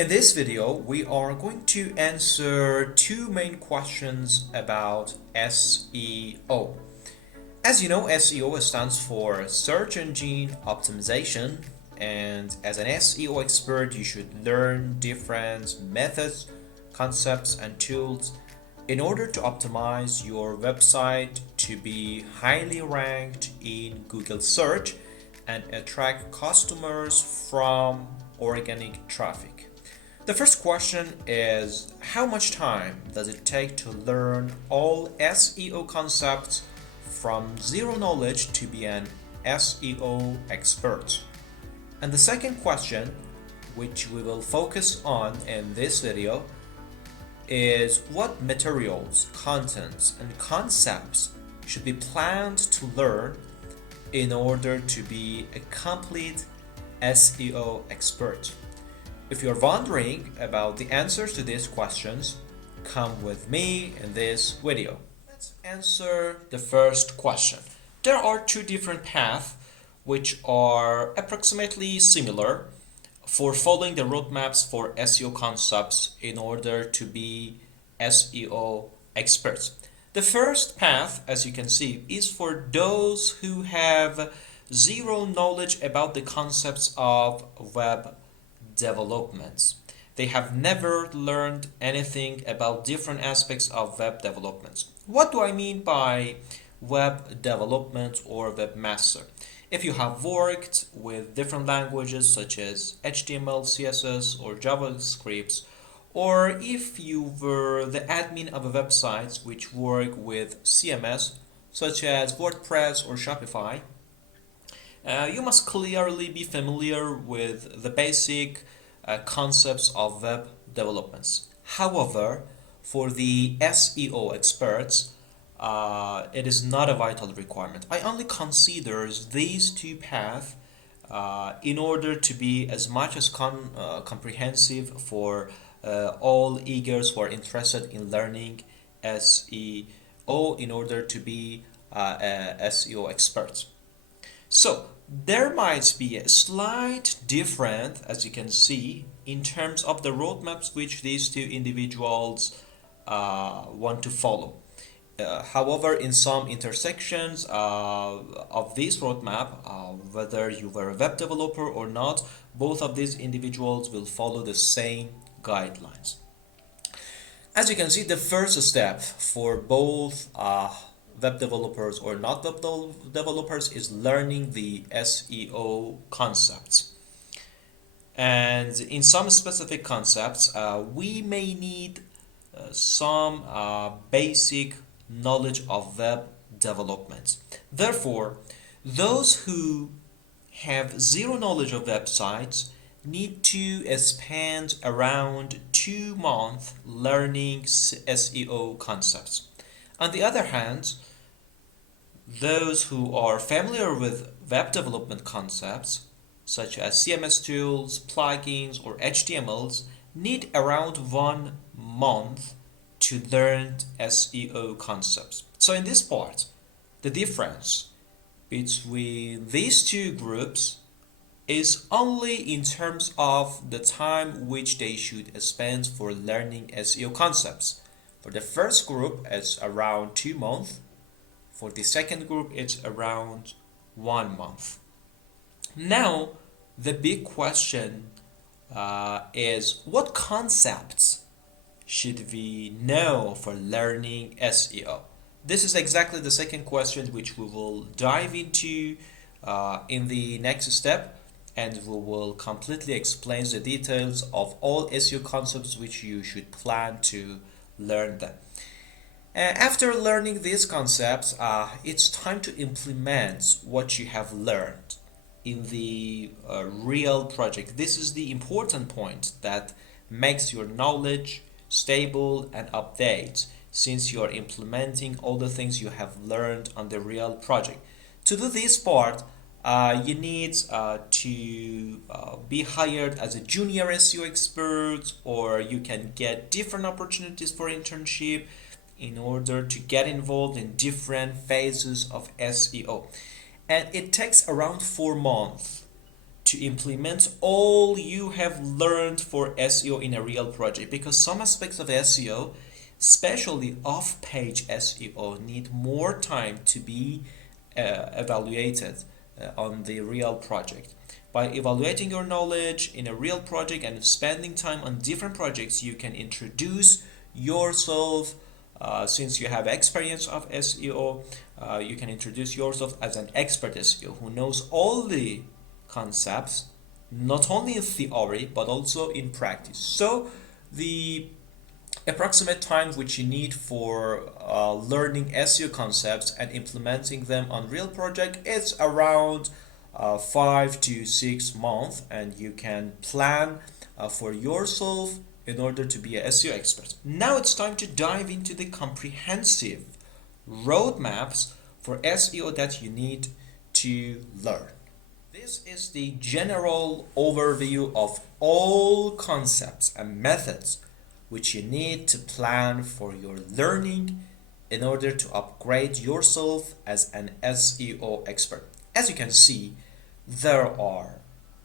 In this video, we are going to answer two main questions about SEO. As you know, SEO stands for Search Engine Optimization, and as an SEO expert, you should learn different methods, concepts, and tools in order to optimize your website to be highly ranked in Google search and attract customers from organic traffic. The first question is, how much time does it take to learn all SEO concepts from zero knowledge to be an SEO expert? And the second question, which we will focus on in this video, is what materials, contents, and concepts should be planned to learn in order to be a complete SEO expert. If you're wondering about the answers to these questions, come with me in this video. Let's answer the first question. There are two different paths which are approximately similar for following the roadmaps for SEO concepts in order to be SEO experts. The first path, as you can see, is for those who have zero knowledge about the concepts of web developments. They have never learned anything about different aspects of web developments. What do I mean by web development or webmaster? If you have worked with different languages such as HTML, CSS, or JavaScript, or if you were the admin of a website which work with CMS such as WordPress or Shopify, you must clearly be familiar with the basic concepts of web developments. However, for the SEO experts, it is not a vital requirement. I only consider these two paths in order to be as much as comprehensive for all eagers who are interested in learning SEO in order to be SEO experts. So there might be a slight difference, as you can see, in terms of the roadmaps which these two individuals want to follow. However, in some intersections of this roadmap, whether you were a web developer or not, both of these individuals will follow the same guidelines. As you can see, the first step for both web developers or not web developers is learning the SEO concepts. And in some specific concepts, we may need some basic knowledge of web development. Therefore, those who have zero knowledge of websites need to spend around 2 months learning SEO concepts. On the other hand, those who are familiar with web development concepts, such as CMS tools, plugins, or HTMLs, need around 1 month to learn SEO concepts. So in this part, the difference between these two groups is only in terms of the time which they should spend for learning SEO concepts. For the first group, it's around 2 months. For the second group, it's around 1 month. Now, the big question is what concepts should we know for learning SEO? This is exactly the second question which we will dive into in the next step, and we will completely explain the details of all SEO concepts which you should plan to learn them. After learning these concepts, it's time to implement what you have learned in the real project. This is the important point that makes your knowledge stable and update, since you are implementing all the things you have learned on the real project. To do this part, you need to be hired as a junior SEO expert, or you can get different opportunities for internship in order to get involved in different phases of SEO. And it takes around 4 months to implement all you have learned for SEO in a real project, because some aspects of SEO, especially off-page SEO, need more time to be evaluated on the real project. By evaluating your knowledge in a real project and spending time on different projects, you can introduce yourself. Since you have experience of SEO, you can introduce yourself as an expert SEO who knows all the concepts, not only in theory but also in practice. So the approximate time which you need for learning SEO concepts and implementing them on real project is around 5 to 6 months, and you can plan for yourself in order to be a SEO expert. Now it's time to dive into the comprehensive roadmaps for SEO that you need to learn. This is the general overview of all concepts and methods which you need to plan for your learning in order to upgrade yourself as an SEO expert. As you can see, there are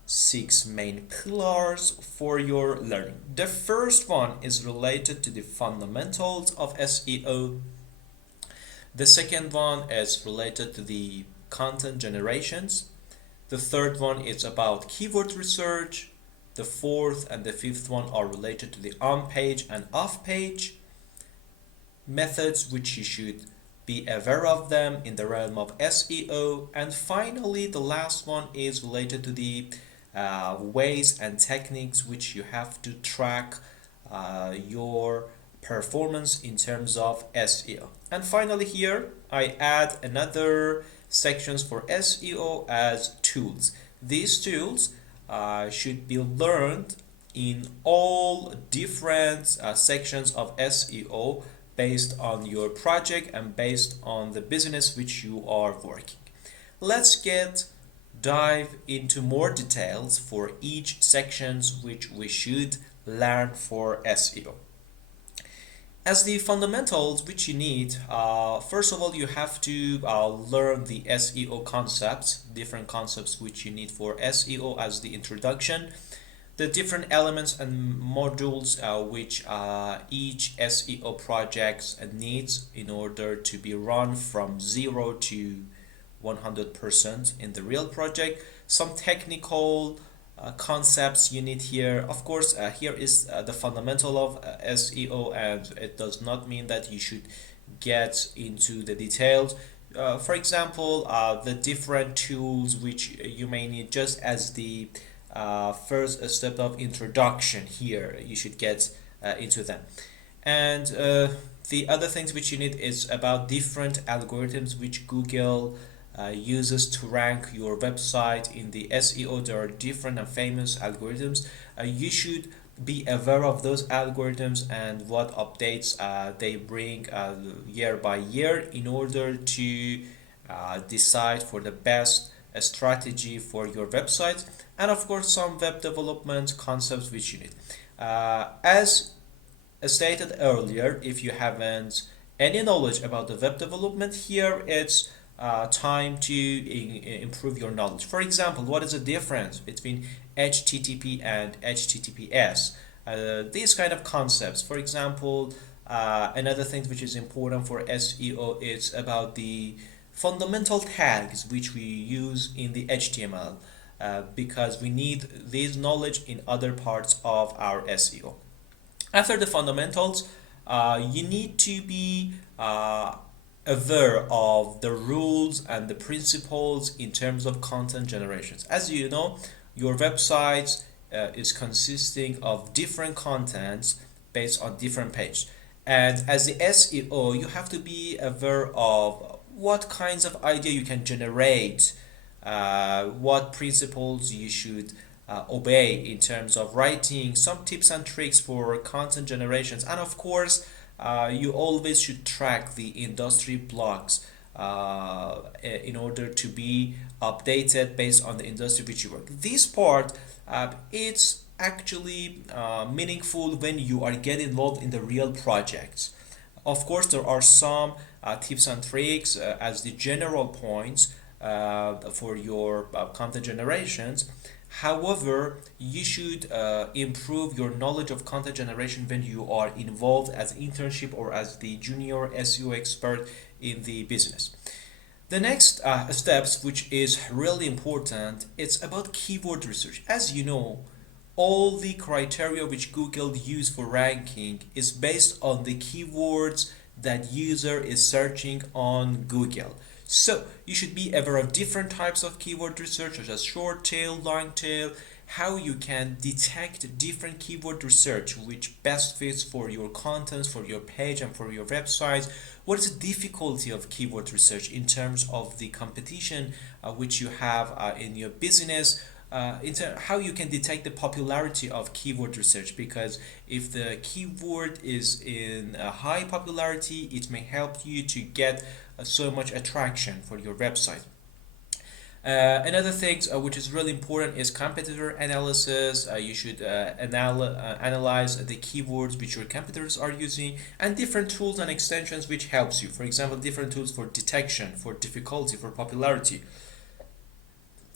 6 main pillars for your learning. The first one is related to the fundamentals of SEO. The second one is related to the content generations. The third one is about keyword research. The fourth and the fifth one are related to the on-page and off-page methods, which you should be aware of them in the realm of SEO. And finally, the last one is related to the ways and techniques which you have to track your performance in terms of SEO. And finally, here I add another sections for SEO as tools. These tools should be learned in all different sections of SEO based on your project and based on the business which you are working. Let's dive into more details for each sections which we should learn for SEO. As the fundamentals which you need, first of all, you have to learn the SEO concepts, different concepts which you need for SEO as the introduction, the different elements and modules which each SEO project needs in order to be run from 0 to 100% in the real project, some technical concepts you need here. Of course, here is the fundamental of SEO, and it does not mean that you should get into the details. For example, the different tools which you may need just as the first step of introduction here, you should get into them. And the other things which you need is about different algorithms which Google uses to rank your website in the SEO. There are different and famous algorithms. You should be aware of those algorithms and what updates they bring year by year in order to decide for the best strategy for your website. And of course, some web development concepts which you need. As stated earlier, if you haven't any knowledge about the web development, here it's time to improve your knowledge. For example, what is the difference between HTTP and HTTPS? These kind of concepts. For example, another thing which is important for SEO is about the fundamental tags which we use in the HTML, because we need this knowledge in other parts of our SEO. After the fundamentals, you need to be aware of the rules and the principles in terms of content generations. As you know, your website is consisting of different contents based on different pages. And as the SEO, you have to be aware of what kinds of idea you can generate, what principles you should obey in terms of writing, some tips and tricks for content generations. And of course, you always should track the industry blogs in order to be updated based on the industry which you work. This part, it's actually meaningful when you are getting involved in the real projects. Of course, there are some tips and tricks as the general points for your content generations. However, you should improve your knowledge of content generation when you are involved as internship or as the junior SEO expert in the business. The next steps, which is really important, it's about keyword research. As you know, all the criteria which Google use for ranking is based on the keywords that user is searching on Google. So you should be aware of different types of keyword research, such as short tail, long tail, how you can detect different keyword research which best fits for your contents, for your page, and for your website. What is the difficulty of keyword research in terms of the competition which you have in your business? How you can detect the popularity of keyword research, because if the keyword is in a high popularity, it may help you to get so much attraction for your website. Another thing which is really important is competitor analysis. You should analyze the keywords which your competitors are using, and different tools and extensions which helps you. For example, different tools for detection, for difficulty, for popularity.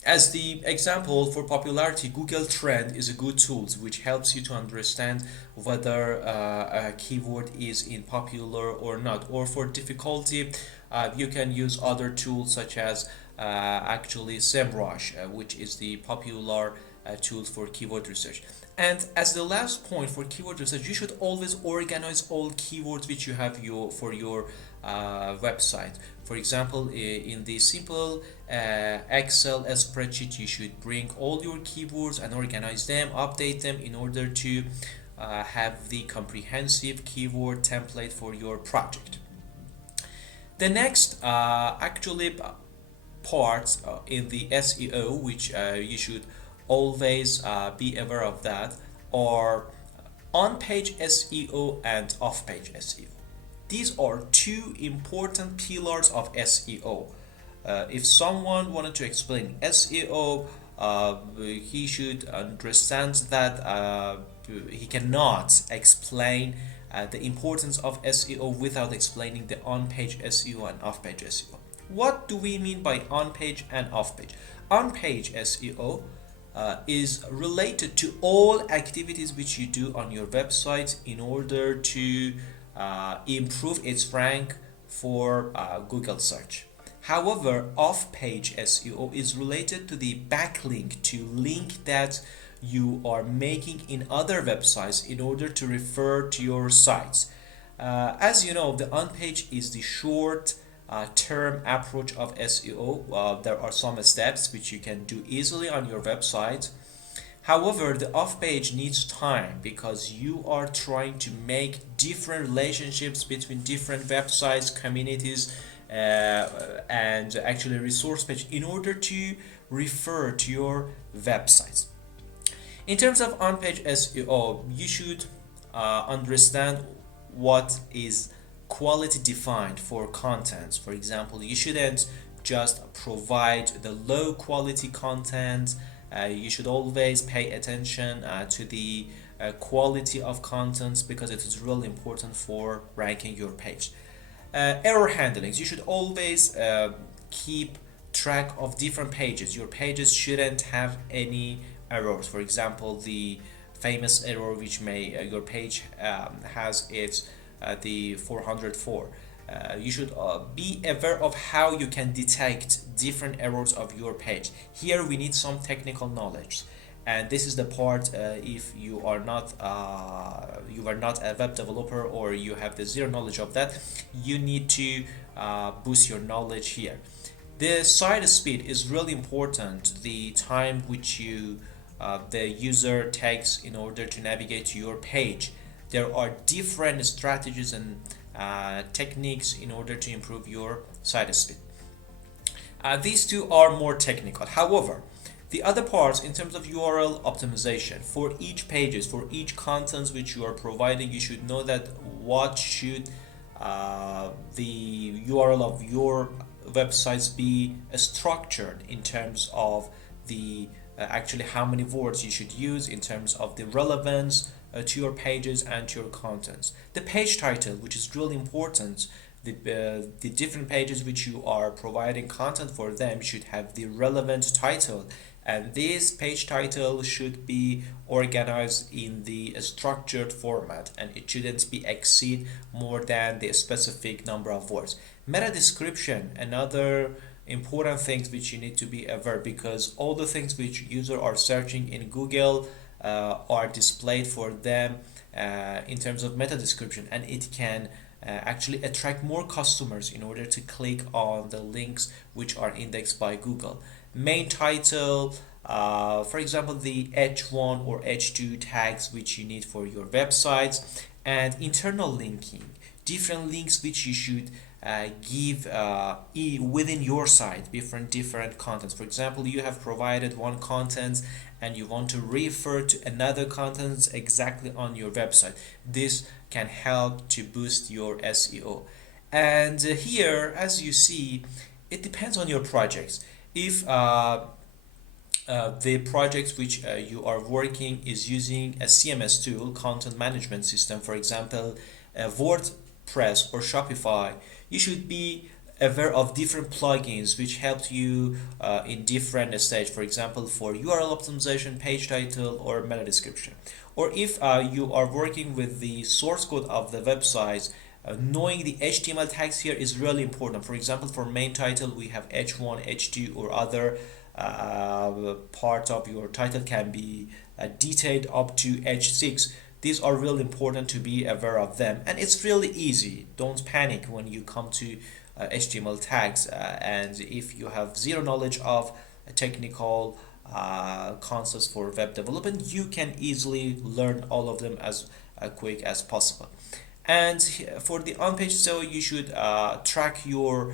As the example for popularity, Google Trend is a good tool which helps you to understand whether a keyword is in popular or not. Or for difficulty, you can use other tools such as actually SEMrush, which is the popular tool for keyword research. And as the last point for keyword research, you should always organize all keywords which you have for your website. For example, in the simple Excel spreadsheet, you should bring all your keywords and organize them, update them in order to have the comprehensive keyword template for your project. The next actually parts in the SEO which you should always be aware of that are on-page SEO and off-page SEO. These are two important pillars of SEO. If someone wanted to explain SEO, he should understand that he cannot explain the importance of SEO without explaining the on-page SEO and off-page SEO. What do we mean by on-page and off-page? On-page SEO is related to all activities which you do on your website in order to improve its rank for Google search. However, off-page SEO is related to the backlink, to link that you are making in other websites in order to refer to your sites. As you know, the on-page is the short term approach of SEO. There are some steps which you can do easily on your website. However, the off-page needs time because you are trying to make different relationships between different websites, communities, and actually resource page in order to refer to your websites. In terms of on-page SEO, you should understand what is quality defined for contents. For example, you shouldn't just provide the low quality content. You should always pay attention to the quality of contents because it is really important for ranking your page. Error handlings. You should always keep track of different pages. Your pages shouldn't have any errors. For example, the famous error which may your page has its the 404. You should be aware of how you can detect different errors of your page. Here we need some technical knowledge, and this is the part if you are not a web developer or you have the zero knowledge of that, you need to boost your knowledge here. The site speed is really important. The time which the user takes in order to navigate to your page. There are different strategies and techniques in order to improve your site speed. These two are more technical. However, the other parts in terms of URL optimization for each pages, for each contents which you are providing, you should know that what should the URL of your websites be structured in terms of the actually how many words you should use in terms of the relevance to your pages and to your contents. The page title, which is really important, the different pages which you are providing content for them should have the relevant title and this page title should be organized in the structured format, and it shouldn't be exceed more than the specific number of words. Meta description, another important things which you need to be aware, because all the things which user are searching in Google are displayed for them in terms of meta description, and it can actually attract more customers in order to click on the links which are indexed by Google. Main title, for example, the H1 or H2 tags which you need for your websites, and internal linking, different links which you should give within your site, different contents. For example, you have provided one content and you want to refer to another contents exactly on your website. This can help to boost your SEO. And here, as you see, it depends on your projects. If the project which you are working is using a CMS tool, content management system, for example, WordPress or Shopify, you should be aware of different plugins which help you in different stage, for example, for URL optimization, page title, or meta description. Or if you are working with the source code of the website, knowing the HTML tags here is really important. For example, for main title, we have H1, H2, or other part of your title can be detailed up to H6. These are really important to be aware of them, and it's really easy. Don't panic when you come to HTML tags, and if you have zero knowledge of technical concepts for web development, you can easily learn all of them as quick as possible. And for the on-page SEO, you should track your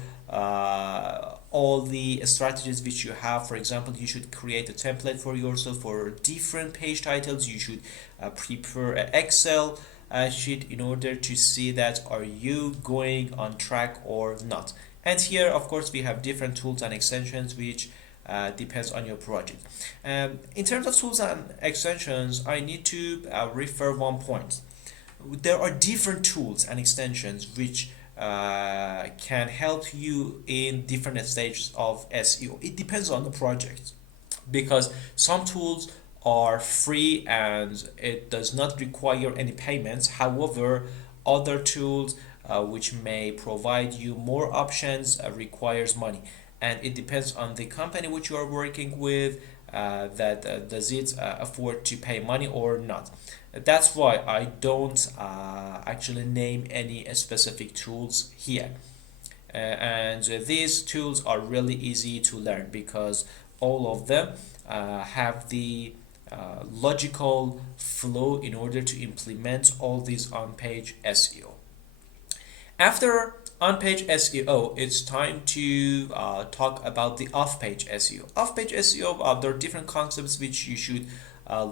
all the strategies which you have. For example, you should create a template for yourself for different page titles. You should prepare an Excel sheet in order to see that are you going on track or not. And here, of course, we have different tools and extensions which depends on your project. In terms of tools and extensions, I need to refer one point. There are different tools and extensions which can help you in different stages of SEO. It depends on the project, because some tools are free and it does not require any payments. However, other tools which may provide you more options requires money, and it depends on the company which you are working with, that does it afford to pay money or not. That's why I don't actually name any specific tools here. And these tools are really easy to learn, because all of them have the logical flow in order to implement all these on-page SEO. After on-page SEO, it's time to talk about the off-page SEO. Off-page SEO, there are different concepts which you should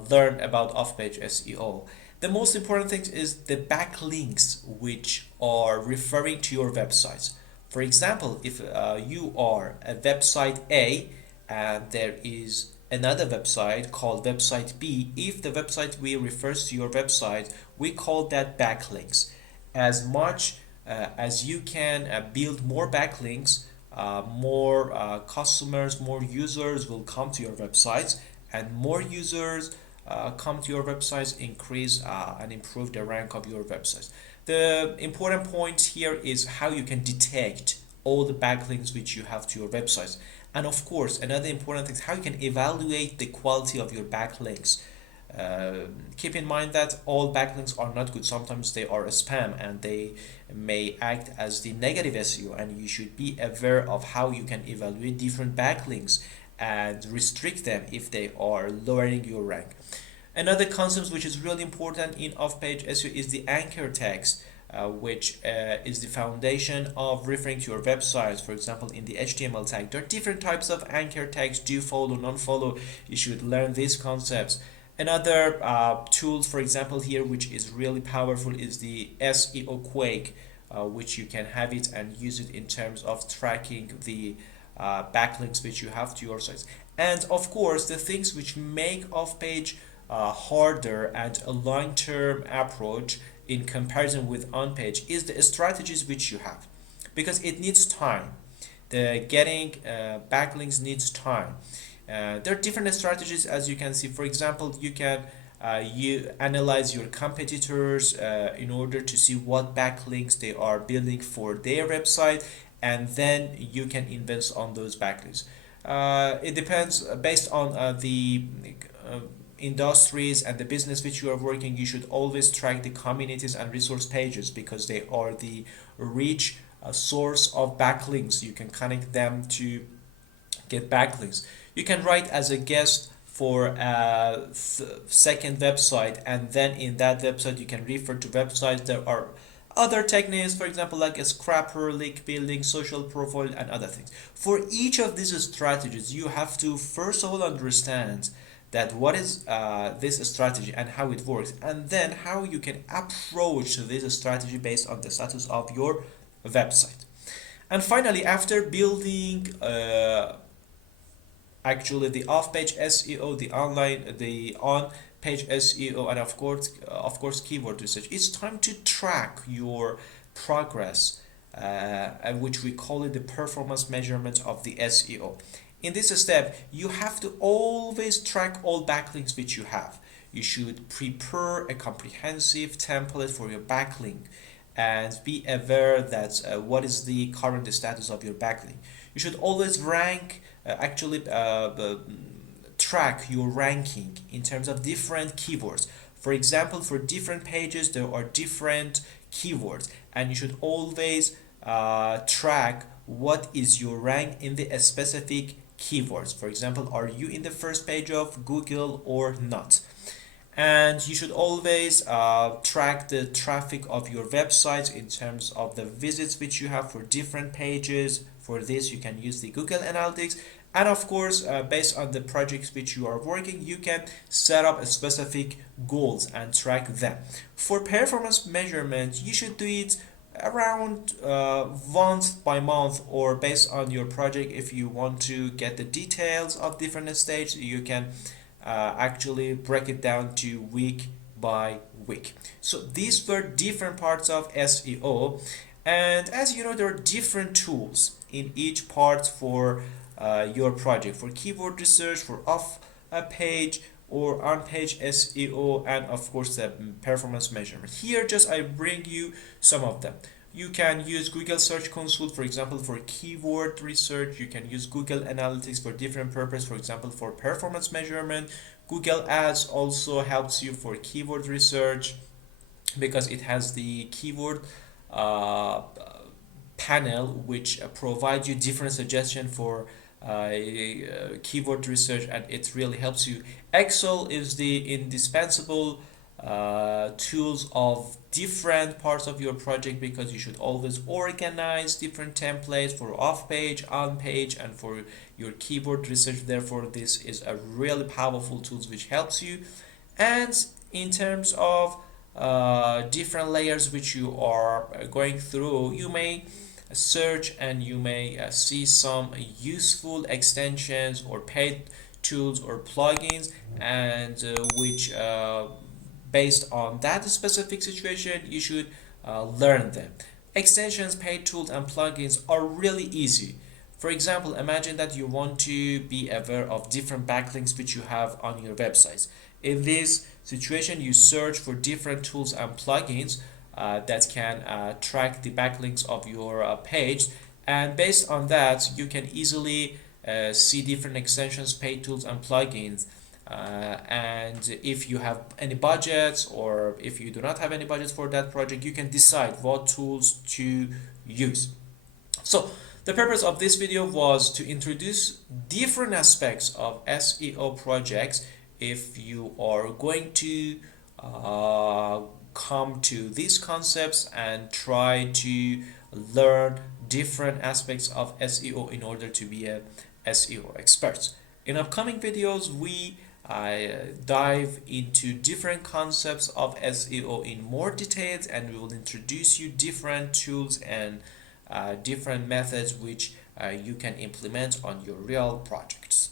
learn about off-page SEO. The most important thing is the backlinks which are referring to your websites. For example, if you are a website A and there is another website called website B, if the website B refers to your website, we call that backlinks. As much as you can build more backlinks, more customers, more users will come to your websites, and more users come to your websites, increase and improve the rank of your websites. The important point here is how you can detect all the backlinks which you have to your websites. And of course, another important thing is how you can evaluate the quality of your backlinks. Keep in mind that all backlinks are not good. Sometimes they are a spam and they may act as the negative SEO, and you should be aware of how you can evaluate different backlinks and restrict them if they are lowering your rank. Another concept which is really important in off-page SEO is the anchor text, which is the foundation of referring to your website. For example, in the HTML tag, there are different types of anchor tags: do follow, non-follow. You should learn these concepts. Another tools, for example, here, which is really powerful, is the SEO Quake, which you can have it and use it in terms of tracking the backlinks which you have to your sites. And of course, the things which make off-page harder and a long-term approach in comparison with on-page is the strategies which you have, because it needs time. The getting backlinks needs time. There are different strategies, as you can see. For example, you analyze your competitors in order to see what backlinks they are building for their website, and then you can invest on those backlinks. It depends based on the uh, industries and the business which you are working. You should always track the communities and resource pages because they are the rich source of backlinks. You can connect them to get backlinks. You can write as a guest for a second website, and then in that website you can refer to websites. There are other techniques, for example, like a scrapper, link building, social profile, and other things. For each of these strategies, you have to first of all understand that what is this strategy and how it works, and then how you can approach this strategy based on the status of your website. And finally, after building actually the off-page SEO, the on-page SEO, and of course keyword research, it's time to track your progress, and which we call it the performance measurement of the SEO. In this step, you have to always track all backlinks which you have. You should prepare a comprehensive template for your backlink and be aware that what is the current status of your backlink. You should always track your ranking in terms of different keywords. For example, for different pages there are different keywords, and you should always track what is your rank in the specific keywords. For example, are you in the first page of Google or not? And you should always track the traffic of your website in terms of the visits which you have for different pages. For this, you can use the Google Analytics. And of course, based on the projects which you are working, you can set up a specific goals and track them. For performance measurement, you should do it around month by month, or based on your project. If you want to get the details of different stages, you can actually break it down to week by week. So these were different parts of SEO, and as you know, there are different tools in each part for your project, for keyword research, for off page or on page SEO, and of course the performance measurement. Here just I bring you some of them. You can use Google Search Console, for example, for keyword research. You can use Google Analytics for different purpose, for example, for performance measurement. Google Ads also helps you for keyword research because it has the keyword panel, which provides you different suggestions for keyword research, and it really helps you. Excel is the indispensable tools of different parts of your project because you should always organize different templates for off page, on page, and for your keyword research. Therefore, this is a really powerful tools which helps you. And in terms of different layers which you are going through, you may search and you may see some useful extensions or paid tools or plugins, and which based on that specific situation you should learn them. Extensions, paid tools, and plugins are really easy. For example, imagine that you want to be aware of different backlinks which you have on your websites. In this situation, you search for different tools and plugins that can track the backlinks of your page, and based on that you can easily see different extensions, paid tools, and plugins. And if you have any budgets, or if you do not have any budgets for that project, you can decide what tools to use. So the purpose of this video was to introduce different aspects of SEO projects. If you are going to come to these concepts and try to learn different aspects of SEO in order to be a SEO expert. In upcoming videos, we dive into different concepts of SEO in more details, and we will introduce you different tools and different methods which you can implement on your real projects.